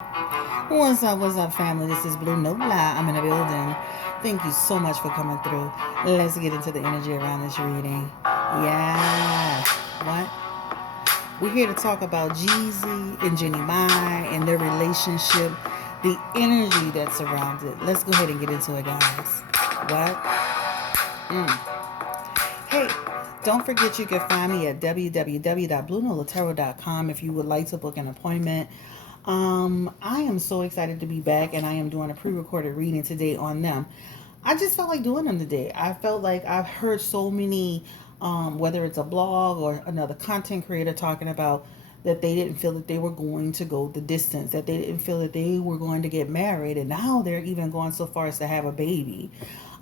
What's up, family? This is Blue Nola. I'm in the building. Thank you so much for coming through. Let's get into the energy around this reading. Yeah. What? We're here to talk about Jeezy and Jeannie Mai and their relationship, the energy that surrounds it. Let's go ahead and get into it, guys. What? Hey, don't forget you can find me at www.bluenolatarot.com if you would like to book an appointment. I am so excited to be back, and I am doing a pre-recorded reading today on them. I just felt like doing them today. I felt like I've heard so many, whether it's a blog or another content creator talking about that they didn't feel that they were going to go the distance, that they didn't feel that they were going to get married, and now they're even going so far as to have a baby.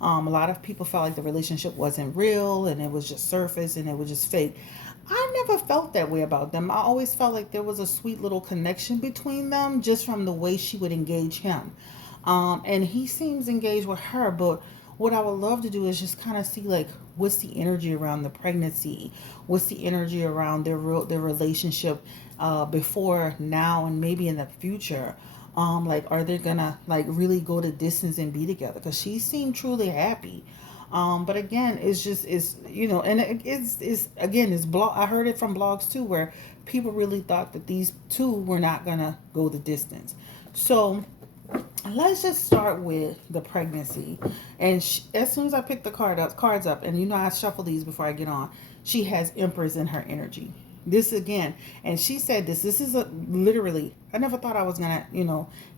A lot of people felt like the relationship wasn't real and it was just surface and it was just fake. I never felt that way about them. I always felt like there was a sweet little connection between them just from the way she would engage him. And he seems engaged with her, but what I would love to do is just kind of see like what's the energy around the pregnancy, what's the energy around their relationship before now and maybe in the future. Like are they gonna like really go the distance and be together? Because she seemed truly happy. But again, it's just and it's again it's blog. I heard it from blogs too, where people really thought that these two were not gonna go the distance. So let's just start with the pregnancy. And as soon as I pick the cards up, and I shuffle these before I get on. She has Empress in her energy. This again, and she said this. This is literally. I never thought I was gonna,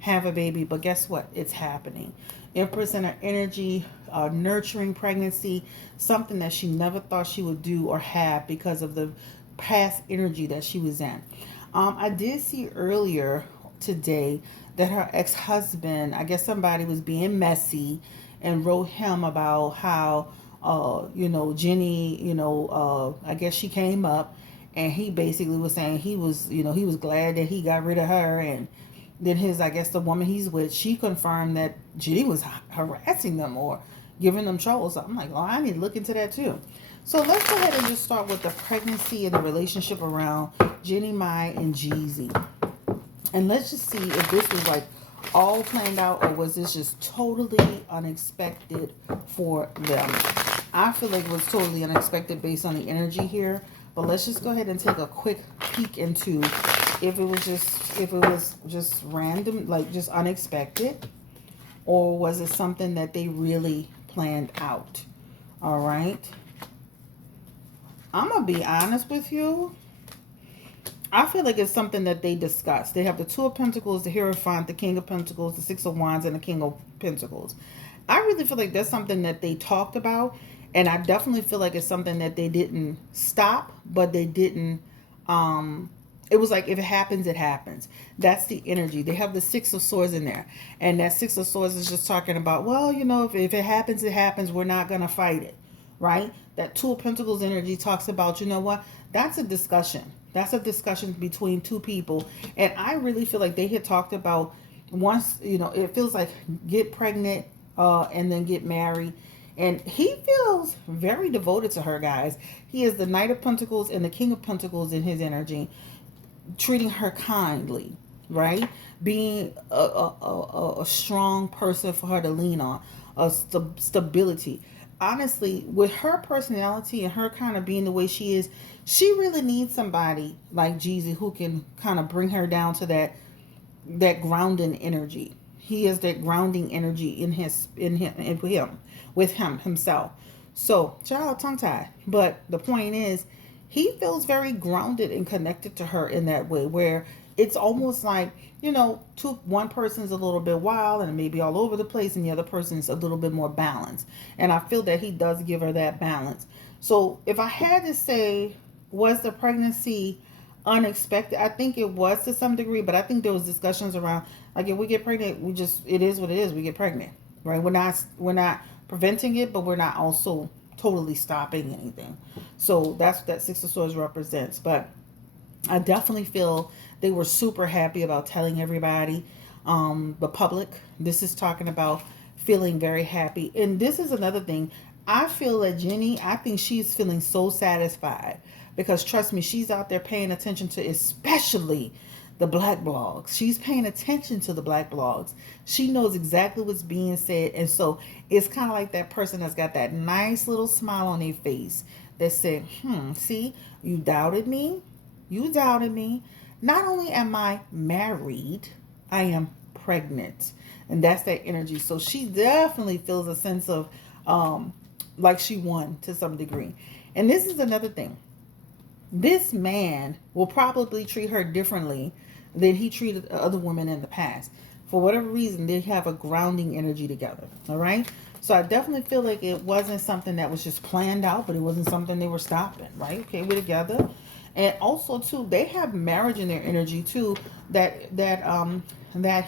have a baby, but guess what? It's happening. Empress in her energy, nurturing pregnancy, something that she never thought she would do or have because of the past energy that she was in. I did see earlier today that her ex-husband, I guess somebody was being messy and wrote him about how Jenny, I guess she came up and he basically was saying he was glad that he got rid of her. And then I guess the woman he's with, she confirmed that Jenny was harassing them or giving them trouble. So I'm like, oh, I need to look into that too. So let's go ahead and just start with the pregnancy and the relationship around Jeannie Mai and Jeezy. And let's just see if this was like all planned out or was this just totally unexpected for them. I feel like it was totally unexpected based on the energy here. But let's just go ahead and take a quick peek into if it was just random, like just unexpected, or was it something that they really planned out. All right. I'm gonna be honest with you. I feel like it's something that they discussed. They have the Two of Pentacles, the Hierophant, the King of Pentacles, the Six of Wands, and the King of Pentacles. I really feel like that's something that they talked about. And I definitely feel like it's something that they didn't stop, but they didn't, it was like, if it happens, it happens. That's the energy. They have the Six of Swords in there. And that Six of Swords is just talking about, well, if it happens, it happens. We're not going to fight it, right? That Two of Pentacles energy talks about, what? That's a discussion. That's a discussion between two people. And I really feel like they had talked about once, it feels like get pregnant and then get married. And he feels very devoted to her, guys. He is the Knight of Pentacles and the King of Pentacles in his energy, treating her kindly, right? Being a strong person for her to lean on, a stability. Honestly, with her personality and her kind of being the way she is, she really needs somebody like Jeezy who can kind of bring her down to that grounding energy. He is that grounding energy in him with him himself. So, child, tongue tied. But the point is, he feels very grounded and connected to her in that way, where it's almost like, one person's a little bit wild and maybe all over the place, and the other person's a little bit more balanced. And I feel that he does give her that balance. So if I had to say, was the pregnancy unexpected? I think it was to some degree, but I think there was discussions around, like, if we get pregnant, it is what it is. We get pregnant, right? We're not preventing it, but we're not also totally stopping anything. So that's what that Six of Swords represents. But I definitely feel they were super happy about telling everybody, the public. This is talking about feeling very happy. And this is another thing. I feel that Jenny, I think she's feeling so satisfied because trust me, she's out there paying attention to especially the black blogs. She's paying attention to the black blogs. She knows exactly what's being said. And so it's kind of like that person that's got that nice little smile on their face that said, see, you doubted me. You doubted me. Not only am I married, I am pregnant. And that's that energy. So she definitely feels a sense of like she won to some degree. And this is another thing. This man will probably treat her differently than he treated other women in the past. For whatever reason, they have a grounding energy together. All right. So I definitely feel like it wasn't something that was just planned out, but it wasn't something they were stopping. Right. Okay. We're together. And also too, they have marriage in their energy too. That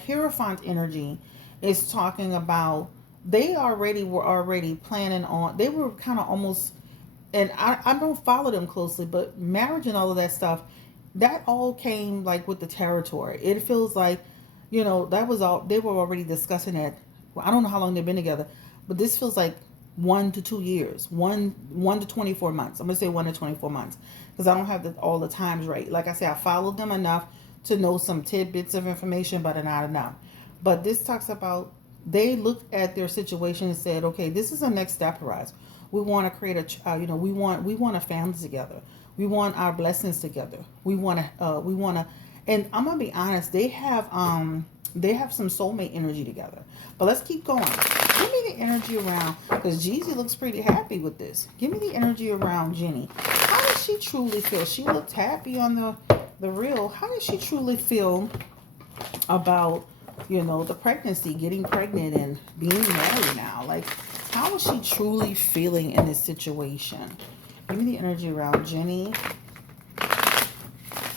Hierophant energy is talking about they already were already planning on, they were kind of almost, and I don't follow them closely, but marriage and all of that stuff, that all came like with the territory. It feels like, that was all, they were already discussing that. Well, I don't know how long they've been together, but this feels like 1 to 2 years, one to 24 months. I'm gonna say 1 to 24 months because I don't have all the times right. Like I said, I followed them enough to know some tidbits of information, but not enough. But this talks about they looked at their situation and said, okay, this is the next step for us. We want to create we want a family together. We want our blessings together. We want to, and I'm gonna be honest, they have some soulmate energy together. But let's keep going. Give me the energy around, because Jeezy looks pretty happy with this. Give me the energy around Jenny. How does she truly feel? She looked happy on the reel. How does she truly feel about the pregnancy, getting pregnant and being married now? Like, how is she truly feeling in this situation? Give me the energy around Jenny.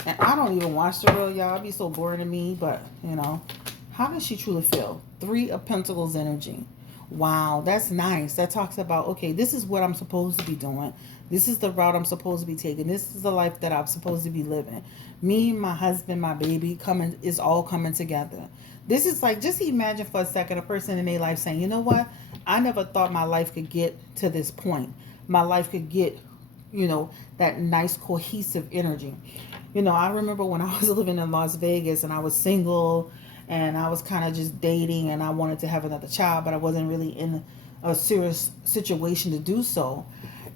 And I don't even watch the reel, y'all. It'd be so boring to me, but how does she truly feel? 3 of Pentacles energy. Wow, that's nice. That talks about, okay, this is what I'm supposed to be doing. This is the route I'm supposed to be taking. This is the life that I'm supposed to be living. Me, my husband, my baby is all coming together. This is like, just imagine for a second a person in their life saying, you know what? I never thought my life could get to this point. My life could get, that nice cohesive energy. I remember when I was living in Las Vegas and I was single and I was kind of just dating and I wanted to have another child, but I wasn't really in a serious situation to do so.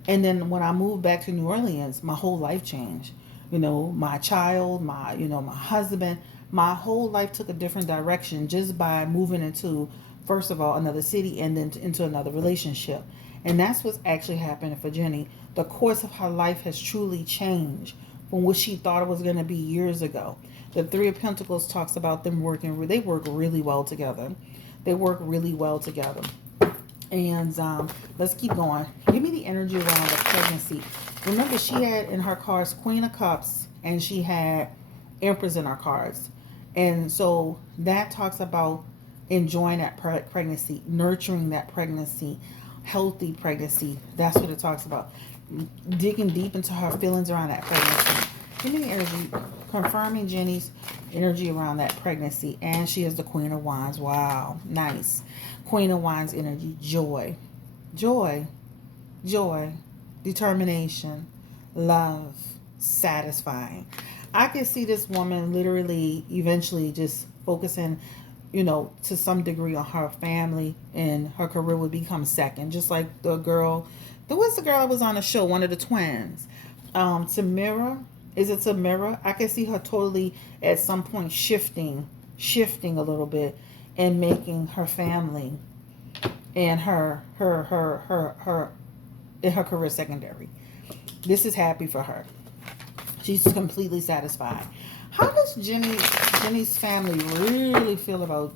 And then when I moved back to New Orleans, my whole life changed. My child, my husband, my whole life took a different direction just by moving into, first of all, another city and then into another relationship. And that's what's actually happening for Jenny. The course of her life has truly changed from what she thought it was going to be years ago. The 3 of Pentacles talks about them they work really well together. They work really well together. And let's keep going. Give me the energy around the pregnancy. Remember, she had in her cards Queen of Cups and she had Empress in her cards. And so that talks about enjoying that pregnancy, nurturing that pregnancy, healthy pregnancy. That's what it talks about. Digging deep into her feelings around that pregnancy. Give me the energy, confirming Jenny's energy around that pregnancy. And she is the Queen of Wands. Wow, nice. Queen of Wands energy, joy, joy, joy, determination, love, satisfying. I can see this woman literally eventually just focusing, to some degree on her family, and her career would become second. Just like the girl, there was the girl that was on the show, one of the twins. Tamira, is it Tamira? I can see her totally at some point shifting a little bit and making her family and her career secondary. This is happy for her. She's completely satisfied. How does Jenny's family really feel about,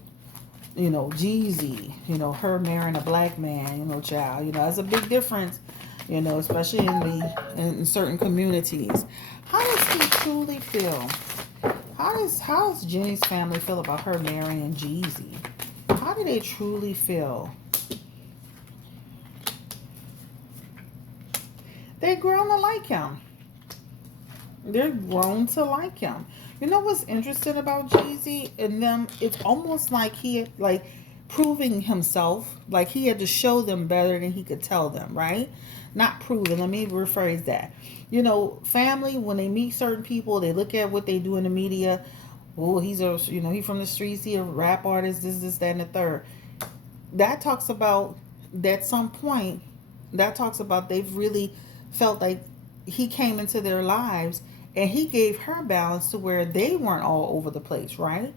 Jeezy? Her marrying a black man, child. That's a big difference, especially in certain communities. How does he truly feel? How does Jenny's family feel about her marrying Jeezy? How do they truly feel? They're grown to like him. They're grown to like him. You know what's interesting about Jeezy and them? It's almost like he had, like, proving himself. Like he had to show them better than he could tell them, right? Not proving. Let me rephrase that. Family, when they meet certain people, they look at what they do in the media. Oh, he's a, he from the streets, he a rap artist, this, that, and the third. That talks about, at some point, that talks about they've really felt like he came into their lives and he gave her balance to where they weren't all over the place, right?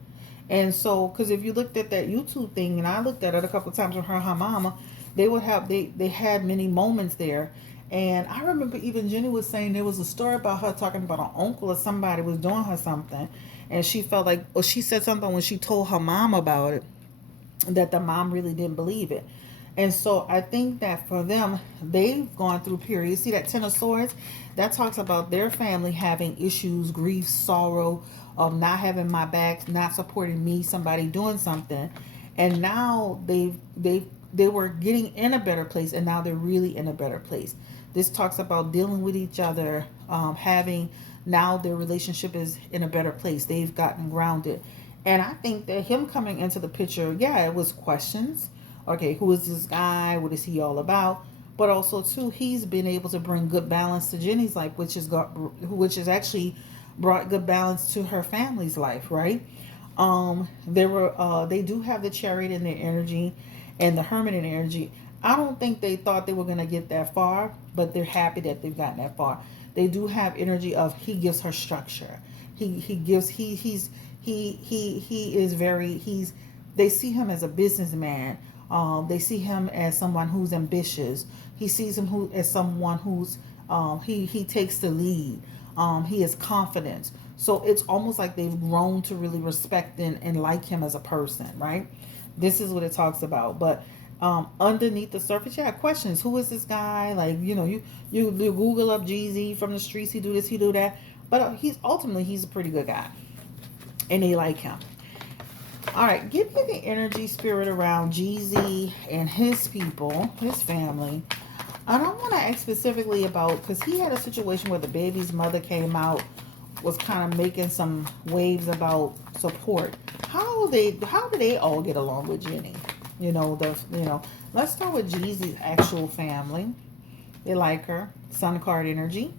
And so, because if you looked at that YouTube thing, and I looked at it a couple of times with her mama, they would have they had many moments there. And I remember even Jenny was saying there was a story about her talking about an uncle or somebody was doing her something, and she felt like, or she said something when she told her mom about it, that the mom really didn't believe it. And so I think that for them, they've gone through periods. See that Ten of Swords? That talks about their family having issues, grief, sorrow, not having my back, not supporting me, somebody doing something. And now they were getting in a better place, and now they're really in a better place. This talks about dealing with each other, having, now their relationship is in a better place. They've gotten grounded. And I think that him coming into the picture, yeah, it was questions. Okay, who is this guy? What is he all about? But also too, he's been able to bring good balance to Jenny's life, which is actually brought good balance to her family's life, right? They do have the Chariot in their energy and the Hermit in energy. I don't think they thought they were gonna get that far, but they're happy that they've gotten that far. They do have energy of, he gives her structure. He gives he is very, they see him as a businessman. They see him as someone who's ambitious. He sees him as someone who's, he takes the lead. He is confident. So it's almost like they've grown to really respect and like him as a person, right? This is what it talks about. But underneath the surface, yeah, questions. Who is this guy? Like, you Google up JEEZY from the streets. He do this, he do that. But he's a pretty good guy, and they like him. All right, give me the energy spirit around JEEZY and his people, his family. I don't want to ask specifically about, because he had a situation where the baby's mother came out, was kind of making some waves about support. How do they all get along with Jenny? Let's start with JEEZY's actual family. They like her. Sun card energy.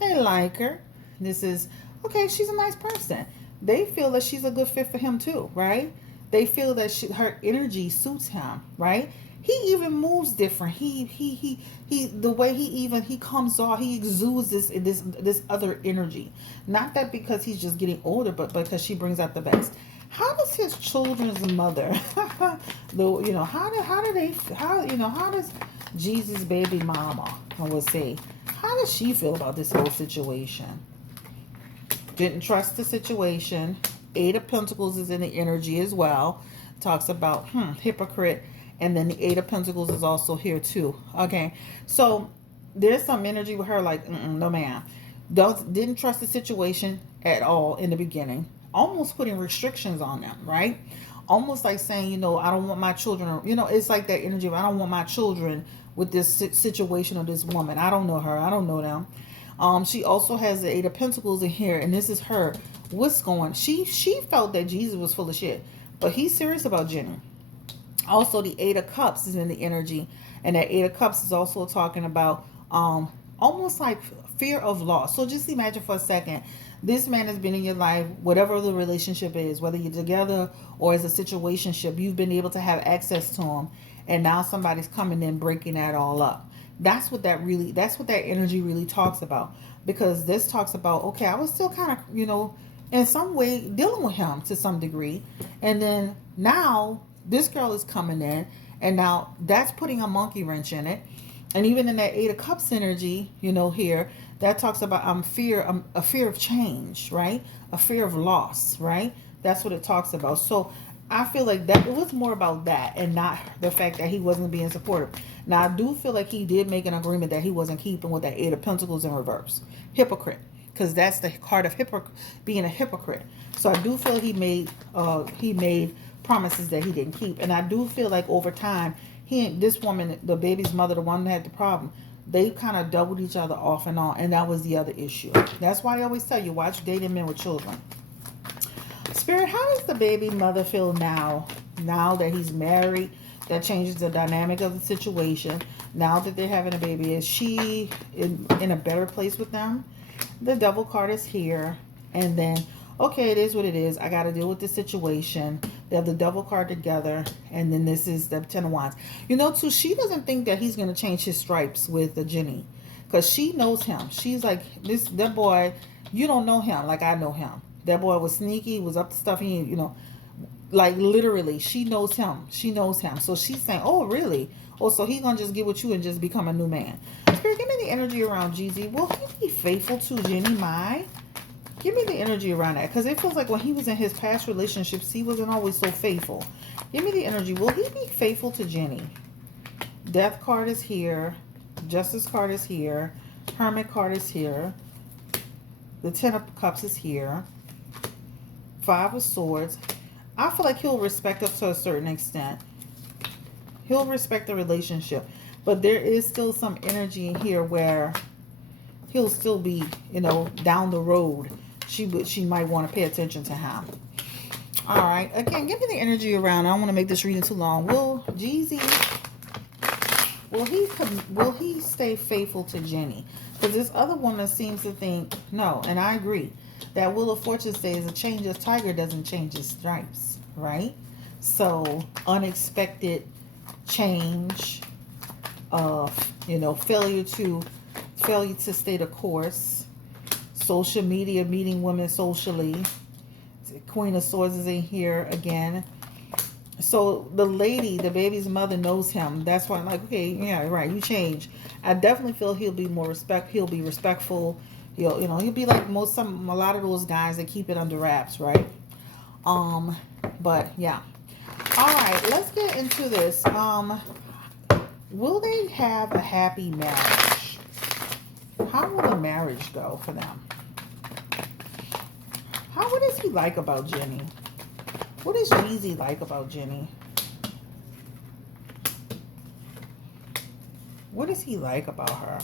They like her. This is, okay, she's a nice person. They feel that she's a good fit for him too, right? They feel that her energy suits him, right? He even moves different. The way he comes off, he exudes this other energy. Not that because he's just getting older, but because she brings out the best. How does his children's mother, how does JEEZY's baby mama, I would say, how does she feel about this whole situation? Didn't trust the situation. Eight of Pentacles is in the energy as well. Talks about hypocrite. And then the Eight of Pentacles is also here too. Okay. So there's some energy with her like, no ma'am. Didn't trust the situation at all in the beginning. Almost putting restrictions on them, right? Almost like saying, I don't want my children, it's like that energy of, I don't want my children with this situation of this woman. I don't know her. I don't know them. She also has the Eight of Pentacles in here, and this is her. What's going? She felt that JEEZY was full of shit, but he's serious about Jenny. Also, the Eight of Cups is in the energy, and that Eight of Cups is also talking about almost like fear of loss. So just imagine for a second, this man has been in your life, whatever the relationship is, whether you're together or as a situationship, you've been able to have access to him, and now somebody's coming in breaking that all up. That's what that energy really talks about. Because this talks about, okay, I was still kind of, in some way dealing with him to some degree. And then now this girl is coming in, and now that's putting a monkey wrench in it. And even in that Eight of Cups energy, here, that talks about a fear of change, right? A fear of loss, right? That's what it talks about. So I feel like that it was more about that and not the fact that he wasn't being supportive. Now, I do feel like he did make an agreement that he wasn't keeping with that Eight of Pentacles in reverse. Hypocrite. Because that's the card of being a hypocrite. So I do feel he made promises that he didn't keep. And I do feel like over time, this woman, the baby's mother, the one that had the problem, they kind of doubled each other off and on. And that was the other issue. That's why I always tell you, watch dating men with children. Spirit, how does the baby mother feel now that he's married? That changes the dynamic of the situation. Now that they're having a baby, is she in a better place with them? The Devil card is here. And then okay, it is what it is. I got to deal with the situation. They have the devil card together, and then this is the Ten of Wands. You know, too, she doesn't think that he's going to change his stripes with the Jenny, because she knows him. She's like, that boy, you don't know him like I know him. That boy was sneaky, was up to stuff. He, you know, like literally, she knows him. She knows him. So she's saying, oh, really? Oh, so he gonna just get with you and just become a new man. Spirit, give me the energy around Jeezy. Will he be faithful to Jeannie Mai? Give me the energy around that. Because it feels like when he was in his past relationships, he wasn't always so faithful. Give me the energy. Will he be faithful to Jenny? Death card is here. Justice card is here. Hermit card is here. The Ten of Cups is here. Five of Swords. I feel like he'll respect us to a certain extent. He'll respect the relationship. But there is still some energy in here where he'll still be, you know, down the road. She might want to pay attention to him. All right. Again, give me the energy around. I don't want to make this reading too long. Will Jeezy, will he stay faithful to Jenny? Because this other woman seems to think, no, and I agree, that Wheel of Fortune says a change of tiger doesn't change his stripes, right? So unexpected change of, you know, failure to stay the course. Social media, meeting women socially. Queen of Swords is in here again. So the lady, the baby's mother, knows him. That's why I'm like, okay, yeah, right, you change. I definitely feel he'll be more he'll be respectful. He'll be like a lot of those guys that keep it under wraps, right? But yeah. All right, let's get into this. Will they have a happy marriage? How will the marriage go for them? What does he like about Jenny? What does Jeezy like about Jenny? What does he like about her?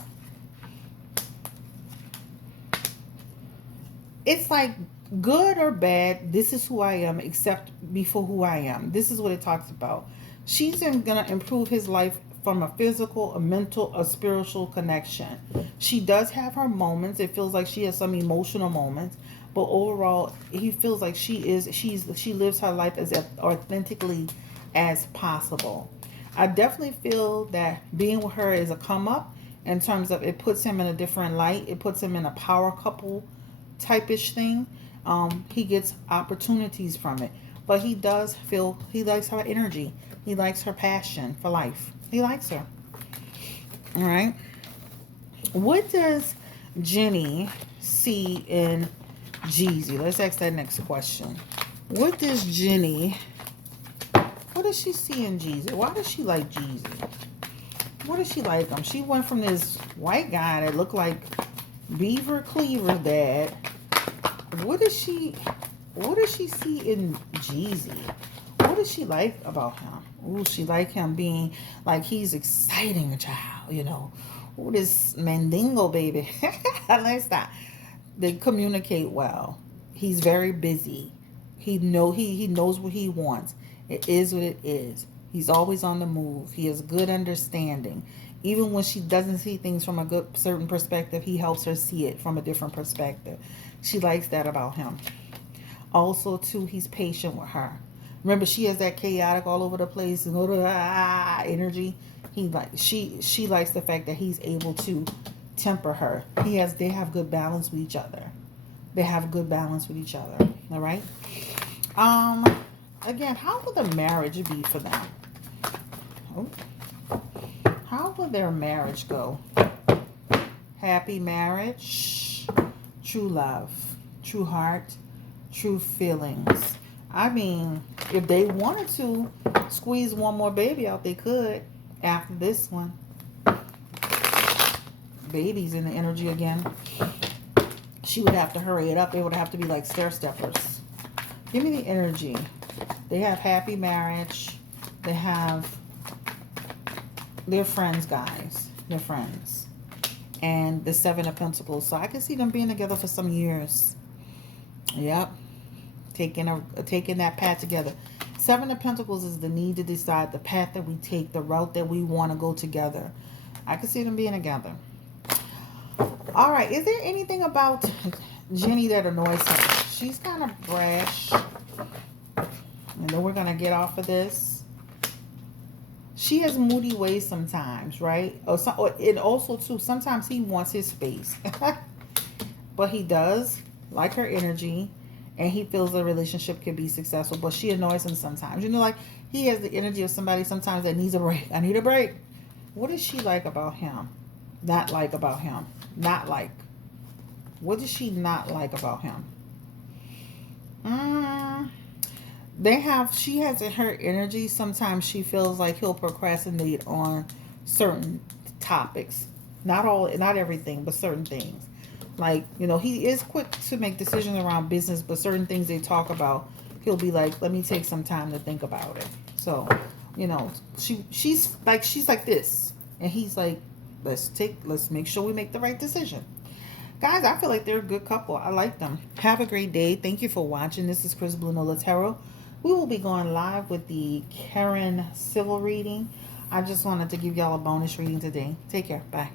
It's like good or bad, this is who I am, accept me for who I am. This is what it talks about. She's going to improve his life from a physical, a mental, a spiritual connection. She does have her moments. It feels like she has some emotional moments. But overall, he feels like she lives her life as authentically as possible. I definitely feel that being with her is a come up in terms of it puts him in a different light. It puts him in a power couple type-ish thing. He gets opportunities from it. But he does feel he likes her energy. He likes her passion for life. He likes her. All right. What does Jenny see in Jeezy? Let's ask that next question. What does she see in Jeezy? Why does she like Jeezy? What does she like him? She went from this white guy that looked like Beaver Cleaver's dad. What does she see in Jeezy? What does she like about him? Ooh, she like him being like he's exciting a child, you know. Ooh, this Mandingo baby. Let's stop. They communicate well. He's very busy. He knows what he wants. It is what it is. He's always on the move. He has good understanding. Even when she doesn't see things from a certain perspective, he helps her see it from a different perspective. She likes that about him. Also, too, he's patient with her. Remember, she has that chaotic all over the place and energy. She likes the fact that he's able to temper her. They have good balance with each other. All right. Again, how will the marriage be for them? Oh. How will their marriage go? Happy marriage, true love, true heart, true feelings. I mean, if they wanted to squeeze one more baby out, they could after this one. Baby's in the energy again. She would have to hurry it up. It would have to be like stair steppers. Give me the energy. They have happy marriage. They're friends, guys. They're friends. And the Seven of Pentacles. So I can see them being together for some years. Yep. Taking that path together. Seven of Pentacles is the need to decide the path that we take, the route that we want to go together. I can see them being together. All right. Is there anything about Jenny that annoys her? she's kind of brash. And then we're going to get off of this. She has moody ways sometimes, right? And also, too, sometimes he wants his space. But he does like her energy. And he feels the relationship can be successful. But she annoys him sometimes. You know, like, he has the energy of somebody sometimes that needs a break. I need a break. What does she like about him? Not like about him. Not like. What does she not like about him? She has in her energy, sometimes she feels like he'll procrastinate on certain topics. Not everything, but certain things. Like, you know, he is quick to make decisions around business, but certain things they talk about, he'll be like, let me take some time to think about it. So, you know, she's like this. And he's like, let's make sure we make the right decision. Guys, I feel like they're a good couple. I like them. Have a great day. Thank you for watching. This is Chris Blue Nola Tarot. We will be going live with the Karen Civil reading. I just wanted to give y'all a bonus reading today. Take care. Bye.